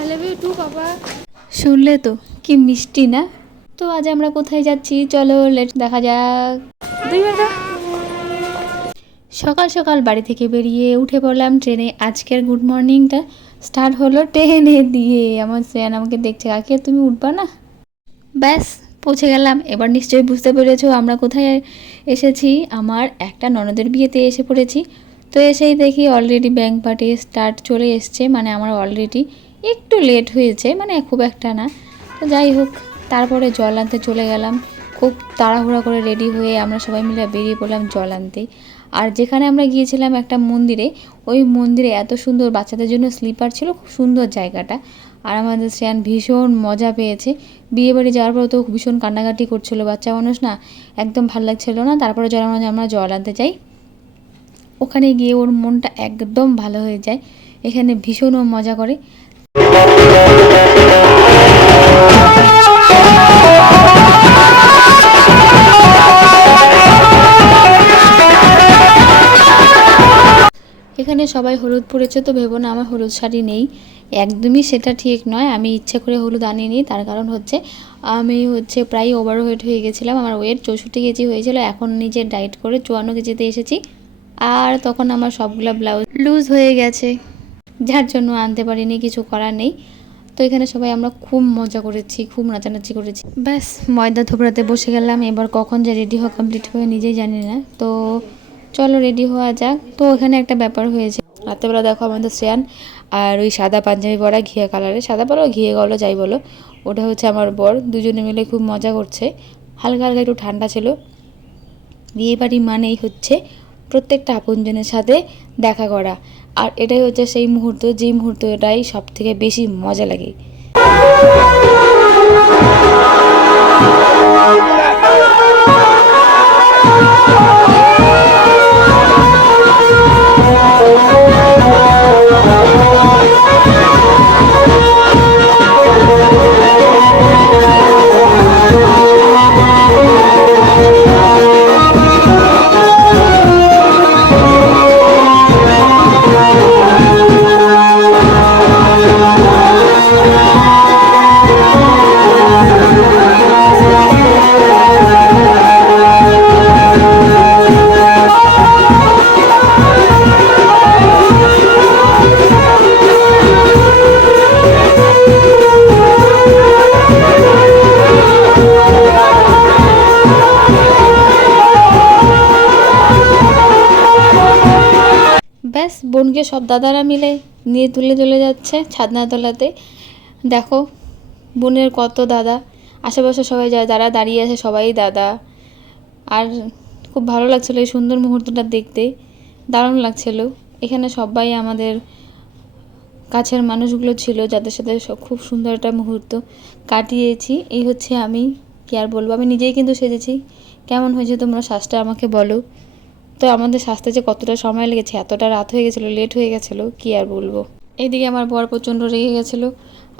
I love you two পাপা। শুনলে তো কি মিষ্টি না। তো আজ আমরা কোথায় যাচ্ছি চলো লেটস দেখা যাক। সকাল সকাল বাড়ি থেকে বেরিয়ে উঠে পড়লাম ট্রেনে। আজকের গুড মর্নিংটা স্টার্ট হলো ট্রেনে দিয়ে। আমার শ্রেয়ান আমাকে দেখছে, কাকে তুমি উঠবা না? ব্যাস পৌঁছে গেলাম। এবার নিশ্চয়ই বুঝতে পেরেছো আমরা কোথায় এসেছি। আমার একটা ননদের বিয়েতে এসে পড়েছি। তো এসেই দেখি অলরেডি ব্যাংক পার্টি স্টার্ট চলে এসছে, মানে আমার অলরেডি একটু লেট হয়েছে, মানে খুব একটা না। তো যাই হোক, তারপরে জল আনতে চলে গেলাম। খুব তাড়াহুড়া করে রেডি হয়ে আমরা সবাই মিলে বেরিয়ে পড়লাম জল আনতে। আর যেখানে আমরা গিয়েছিলাম একটা মন্দিরে, ওই মন্দিরে এত সুন্দর বাচ্চাদের জন্য স্লিপার ছিল, খুব সুন্দর জায়গাটা। আর আমাদের শ্রেয়ান ভীষণ মজা পেয়েছে। বিয়েবাড়ি যাওয়ার পর তো ভীষণ কান্নাকাটি করছিল, বাচ্চা মানুষ না, একদম ভালো লাগছিল না। তারপরে যখন আমরা জল আনতে যাই, ওখানে গিয়ে ওর মনটা একদম ভালো হয়ে যায়। এখানে ভীষণ ও মজা করে। এখানে সবাই হলুদ পরেছে, তো ভেবো না আমার হলুদ শাড়ি নেই, একদমই সেটা ঠিক নয়। আমি ইচ্ছে করে হলুদ আনিনি, তার কারণ হচ্ছে আমি প্রায় ওভারওয়েট হয়ে গেছিলাম। আমার ওয়েট 64 কেজি হয়েছিল, এখন নিজে ডায়েট করে 54 কেজিতে এসেছি। আর তখন আমার সবগুলা ব্লাউজ লুজ হয়ে গেছে, যার জন্য আনতে পারিনি, কিছু করার নেই। তো এখানে সবাই আমরা খুব মজা করেছি, খুব নাচানাচি করেছি। ব্যাস ময়দা থোবড়াতে বসে গেলাম। এবার কখন যে রেডি হওয়া কমপ্লিট হয়ে নিজেই জানি না। তো চলো রেডি হওয়া যাক। তো এখানে একটা ব্যাপার হয়েছে, রাত্রেবেলা দেখো আমাদের শ্রেয়ান আর ওই সাদা পাঞ্জাবি পরা ঘিয়া কালারে, সাদা পরা ঘিয়ে গেলো যাই বলো, ওটা হচ্ছে আমার বর। দুজনে মিলে খুব মজা করছে। হালকা হালকা একটু ঠান্ডা ছিল। বিয়ে বাড়ি মানেই হচ্ছে প্রত্যেকটা আপনজনের সাথে দেখা করা। আর এটাই হচ্ছে সেই মুহূর্ত, যেই মুহূর্তটাই সব থেকে বেশি মজা লাগে। ব্যাস বোনকে সব দাদারা মিলে নিয়ে তুলে চলে যাচ্ছে ছাদনাতলাতে। দেখো বোনের কত দাদা, আশেপাশে সবাই যায়, যারা দাঁড়িয়ে আছে সবাই দাদা। আর খুব ভালো লাগছিলো এই সুন্দর মুহূর্তটা দেখতে, দারুণ লাগছিলো। এখানে সবাই আমাদের কাছের মানুষগুলো ছিল, যাদের সাথে খুব সুন্দর একটা মুহূর্ত কাটিয়েছি। এই হচ্ছে আমি, কি আর বলবো, আমি নিজেই কিন্তু সেজেছি। কেমন হয়েছে তোমরা সাজটা আমাকে বলো। তো আমাদের সাজতে যে কতটা সময় লেগেছে, এতটা রাত হয়ে গেছিলো, লেট হয়ে গেছিলো, কি আর বলবো। এইদিকে আমার বর প্রচণ্ড রেগে গেছিলো,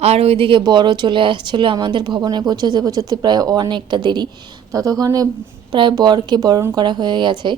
আর ওইদিকে বরও চলে আসছিলো। আমাদের ভবনে পৌঁছতে পৌঁছতে প্রায় অনেকটা দেরি, ততক্ষণে প্রায় বরকে বরণ করা হয়ে গেছে।